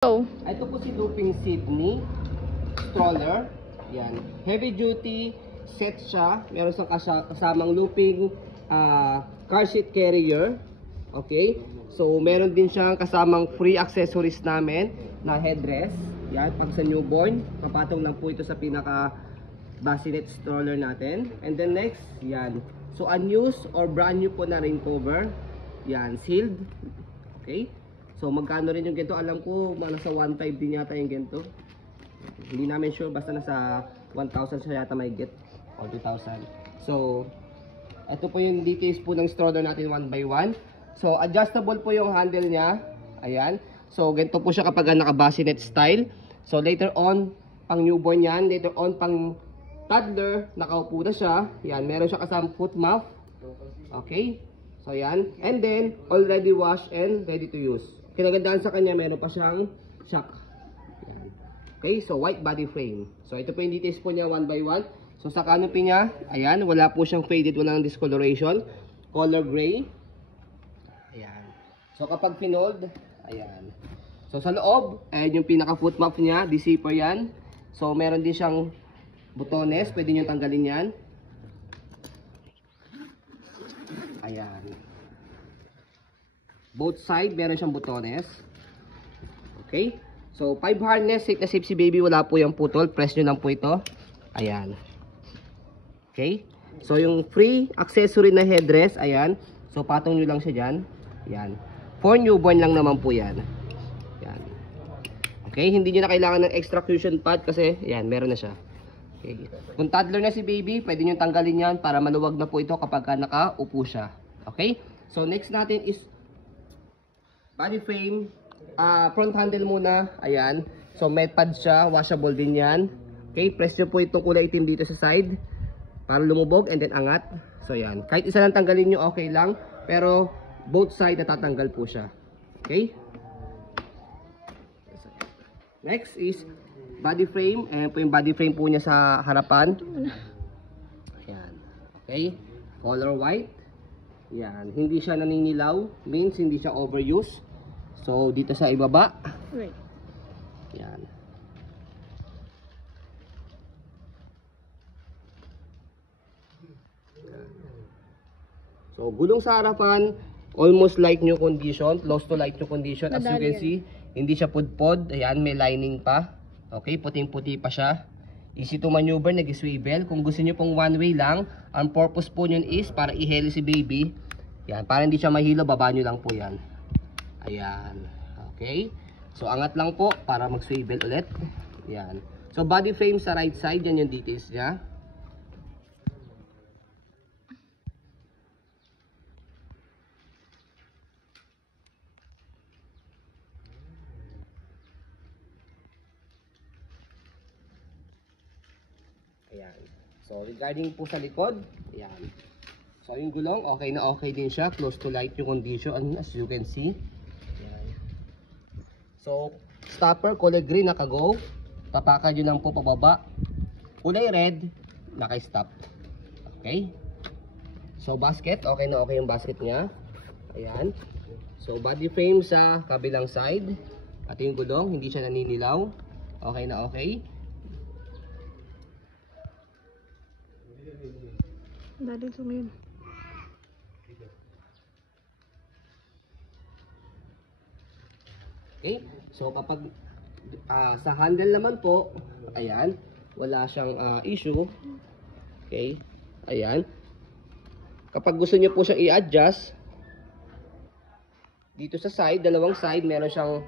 Oh. Ito po si Looping Sydney stroller. Yan. Heavy duty set siya. Meron siyang kasamang looping car seat carrier. Okay? So, meron din siyang kasamang free accessories namin na headrest. Yan. Pag sa newborn, kapatong lang po ito sa pinaka bassinet stroller natin. And then next, yan. So, unused or brand new po na rain cover. Yan. Sealed. Okay? So magkano rin yung ganito? Alam ko nasa 1.5 din yata yung ganito. Hindi namin sure, basta nasa 1,000 siya yata may get or 2,000. So ito po yung details po ng stroller natin one by one. So adjustable po yung handle niya. Ayan. So ganito po siya kapag naka-bassinet style. So later on pang newborn yan, later on pang toddler, nakaupo na siya. Yan, meron siya kasamang foot muff. Okay? So yan. And then already washed and ready to use. Kinagandaan sa kanya, meron pa siyang shock. Okay, so white body frame. So ito po yung details po niya one by one. So sa canopy niya, ayan, wala po siyang faded, walang discoloration. Color gray. Ayan. So kapag pinold, ayan. So sa loob, ayan yung pinaka foot muff niya, zipper yan. So meron din siyang butones, pwede nyo tanggalin yan. Ayan. Both side, meron siyang butones. Okay. So, 5 harness, safe na safe si baby. Wala po yung putol. Press nyo lang po ito. Ayan. Okay. So, yung free accessory na headrest, ayan. So, patong nyo lang siya dyan. Ayan. For newborn lang naman po yan. Ayan. Okay. Hindi nyo na kailangan ng extra cushion pad kasi, ayan, meron na siya. Okay. Kung toddler na si baby, pwede nyo tanggalin yan para maluwag na po ito kapag nakaupo siya. Okay. So, next natin is body frame, front handle muna, ayan. So med pad siya, washable din yan. Okay, press nyo po itong kulay itim dito sa side para lumubog and then angat. So yan, kahit isa lang tanggalin nyo okay lang, pero both side natatanggal po siya. Okay. Next is body frame. Ayan po yung body frame po niya sa harapan. Ayan. Okay, color white. Yan, hindi siya naninilaw, means hindi siya overuse. So, dito sa ibaba. Right. Yan. So, gulong sa harapan, almost like new condition, close to like new condition. As you can see, hindi siya pudpod. Ayan, may lining pa. Okay, puting-puti pa siya. Easy to maneuver, nag-swivel. Kung gusto niyo pong one way lang, ang purpose po niyon is para i-heli si baby. Yan, para hindi siya mahilo, baba nyo lang po yan. Ayan. Okay. So, angat lang po para mag-swivel ulit. Yan. So, body frame sa right side, yan yung details niya. Ayan. So, regarding po sa likod, ayan. So, yung gulong, okay na okay din siya. Close to light yung condition, as you can see. Ayan. So, stopper, kulay green, naka-go. Papakan nyo lang po pababa. Kulay red, naka-stop. Okay. So, basket, okay na okay yung basket niya. Ayan. So, body frame sa kabilang side. At yung gulong, hindi siya naninilaw. Okay na okay. Dali sumid. Okay, so kapag sa handle naman po, ayan, wala siyang issue. Okay, ayan. Kapag gusto niyo po siyang i-adjust, dito sa side, dalawang side, meron siyang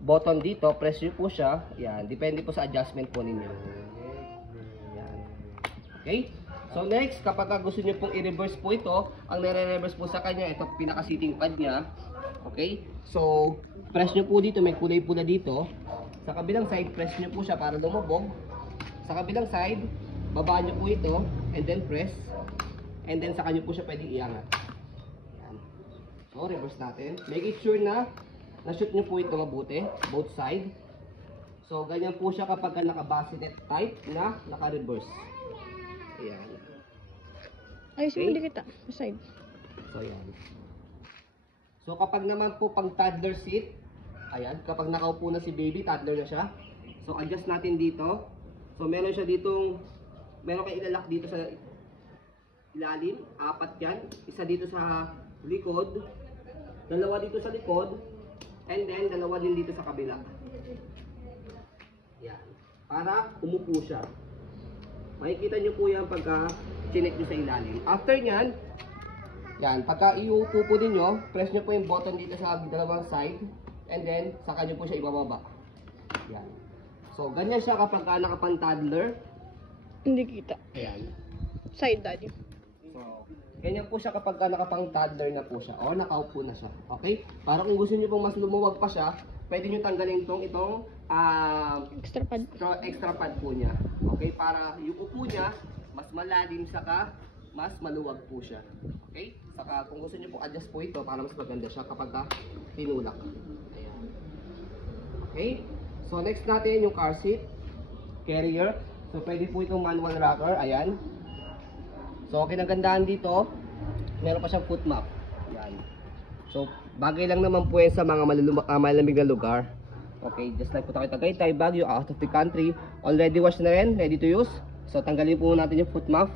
button dito, press niyo po siya. Ayan, depende po sa adjustment po ninyo. Ayan. Okay, so next, kapag gusto niyo pong i-reverse po ito, ang nire-reverse po sa kanya, ito pinaka-seating pad niya. Okay, so press nyo po dito, may kulay pula dito. Sa kabilang side, press nyo po siya para lumubog. Sa kabilang side, baba nyo po ito, and then press. And then sa kanya po siya pwedeng iangat. Ayan. So, reverse natin. Make it sure na na-shoot nyo po ito mabuti, both side. So, ganyan po siya kapag naka-bassinet type na naka-reverse. Ayan. Ayos mo di kita. Side. So, ayan. So, kapag naman po pang toddler seat, Ayan, kapag nakaupo na si baby, toddler na siya. So adjust natin dito. So meron siya ditong, meron kayo ilalak dito sa ilalim, 4 yan. Isa dito sa likod, 2 dito sa likod, and then 2 din dito sa kabila. Yan, para umupo siya. Makikita nyo po yan pagka chinek nyo sa ilalim. After nyan, yan, pagka iuupo po ninyo, press nyo po yung button dito sa dalawang side, and then saka nyo po siya ibababa. Yan. So, ganyan siya kapag nakapang-toddler. Hindi kita. Ayan. Side daddy. So, ganyan po siya kapag nakapang-toddler na po siya, o nakaupo na siya. Okay? Para kung gusto nyo pong mas lumuwag pa siya, pwede nyo tanggalin itong Extra pad. extra pad po niya. Okay? Para yung upo niya, mas malalim, saka mas maluwag po siya. Okay? Saka kung gusto niyo po adjust po ito para mas maganda siya kapag tinulak. Ayan. Okay? So next natin yung car seat carrier. So pwede po itong manual rocker. Ayan. So kinagandaan dito, meron pa siyang foot map. Ayan. So bagay lang naman po yan sa mga malamig na lugar. Okay, just like po tayo Tagaytay, Baguio, out of the country. Already washed na rin, ready to use. So tanggalin po natin yung foot map.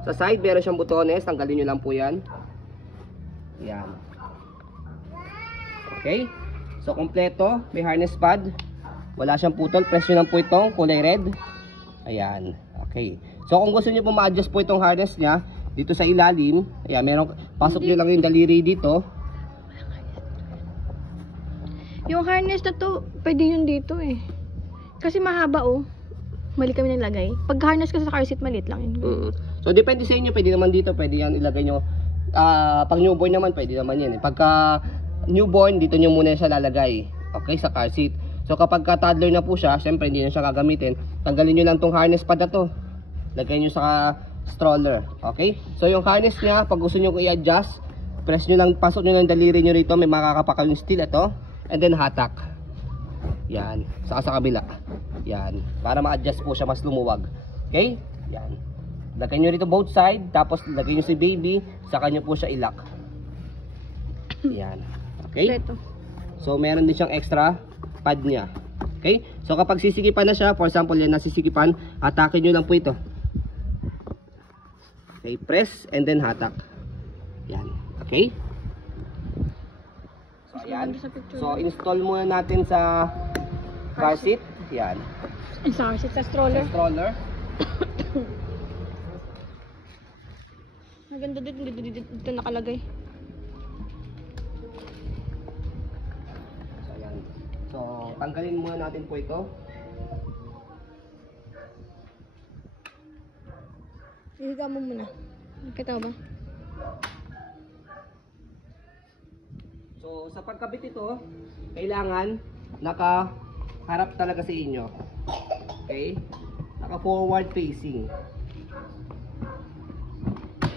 Sa side, meron siyang butones. Tanggalin nyo lang po yan. Yan. Okay. So, kompleto. May harness pad. Wala siyang putol. Press nyo lang po itong kulay red. Ayan. Okay. So, kung gusto nyo po ma-adjust po itong harness niya, dito sa ilalim, ayan, meron, pasok nyo lang yung daliri dito. Yung harness na to, pwede yun dito eh. Kasi mahaba oh. Mali kami nilagay. Pag harness kasi sa car seat, maliit lang yun. So, depende sa inyo. Pwede naman dito. Pwede yan ilagay nyo. Pag newborn naman, pwede naman yan. Pagka newborn, dito nyo muna siya lalagay. Okay, sa car seat. So, kapag toddler na po siya, syempre hindi na siya gagamitin. Tanggalin nyo lang tong harness pad na to. Lagay nyo sa stroller. Okay? So, yung harness niya, pag gusto nyo i-adjust, press nyo lang, pasok nyo lang daliri nyo rito. May makakapakal yung steel ito. And then, hatak. Yan. Saka sa kabila. Yan. Para ma-adjust po siya, mas lumuwag. Okay? Yan. Lagay nyo rito both side. Tapos lagay nyo si baby. Saka nyo po siya ilak. Yan. Okay? So meron din siyang extra pad niya. Okay? So kapag sisikipan na siya, for example yan nasisikipan, hatakin nyo lang po ito. Okay? Press and then hatak. Yan. Okay? So ayan. So install muna natin sa car seat. Yan. Sa car seat, sa stroller. Sa stroller. Maganda dito nakalagay. So ayan. So tanggalin muna natin po ito. Ihiga mo muna. Kita ba? So sa pagkabit ito, kailangan nakaharap talaga sa inyo. Okay? Naka forward facing.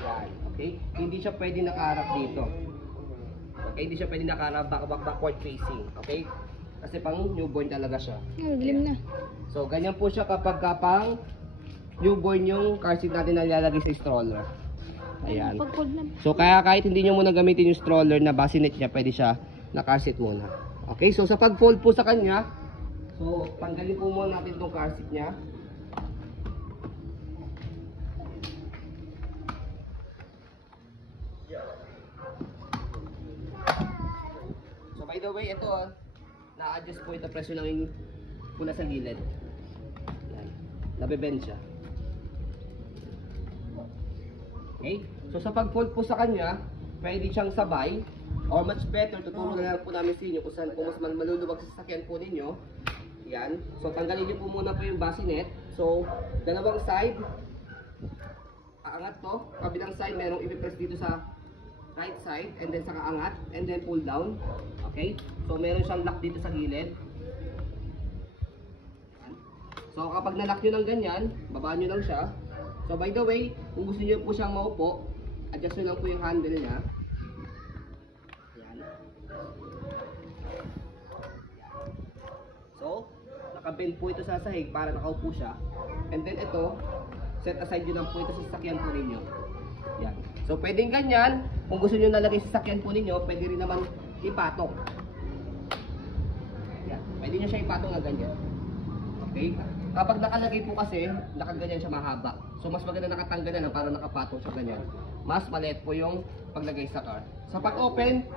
Yan, okay? Hindi siya pwede nakaharap dito. Okay, hindi siya pwede nakaharap backward facing. Okay? Kasi pang newborn talaga siya. Dilim na. So ganyan po siya kapag pang newborn yung car seat natin na nilalagay sa stroller. Ayan. So kaya kahit hindi nyo muna gamitin yung stroller na bassinet niya, pwede siya na car seat muna. Okay, so sa pag-fold po sa kanya, so tanggalin po muna natin itong car seat niya. So by the way, ito na-adjust po ito, presyo lang yung pula sa gilid. Yan. Nabebend siya. Okay? So sa pag-fold po sa kanya, pwede siyang sabay or much better, tutulong na lang po namin sa inyo kung saan po mas maluluwag sa sasakyan po ninyo. Yan. So tanggalin niyo po muna po yung bassinet. So dalawang side, aangat to. Kabilang side, merong i-press dito sa right side and then saka angat and then pull down. Okay? So meron siyang lock dito sa gilid. Yan. So kapag na-lock nyo ng ganyan, babaan nyo lang siya. So by the way, kung gusto niyo po siyang maupo, adjust nyo lang po yung handle niya. Ayan. So, nakabend po ito sa sahig para nakaupo siya. And then ito, set aside nyo lang po ito sa sasakyan po ninyo. Yan. So, pwedeng ganyan. Kung gusto nyo nalagay sa sasakyan po ninyo, pwede rin naman ipatong. Yan. Pwede nyo siya ipatong na ganyan. Okay? Kapag nakalagay po kasi, nakaganyan siya mahaba. So, mas maganda nakatanggal na para nakapatong siya ganyan. Mas maliit po yung paglagay sa car. Sa pag-open,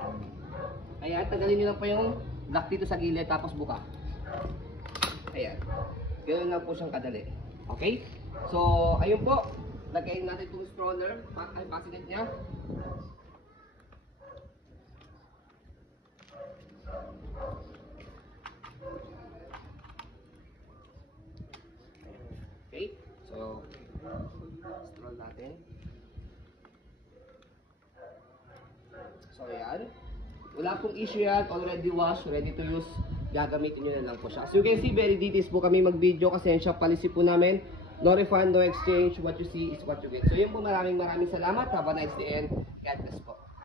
ayan, tanggalin nyo lang pa yung block dito sa gilid, tapos buka. Ayan. Ganoon lang po siyang kadali. Okay? So, ayun po. Lagayin natin itong stroller. Ay, bassinet niya. Okay? So, stroll natin. So, ayan. Wala pong issue yan. Already washed, ready to use. Gagamitin nyo na lang po siya. As you can see, very details po kami mag-video kasi yan siya policy po namin. No refund, no exchange. What you see is what you get. So, yun po, maraming salamat. Have a nice day and God bless po.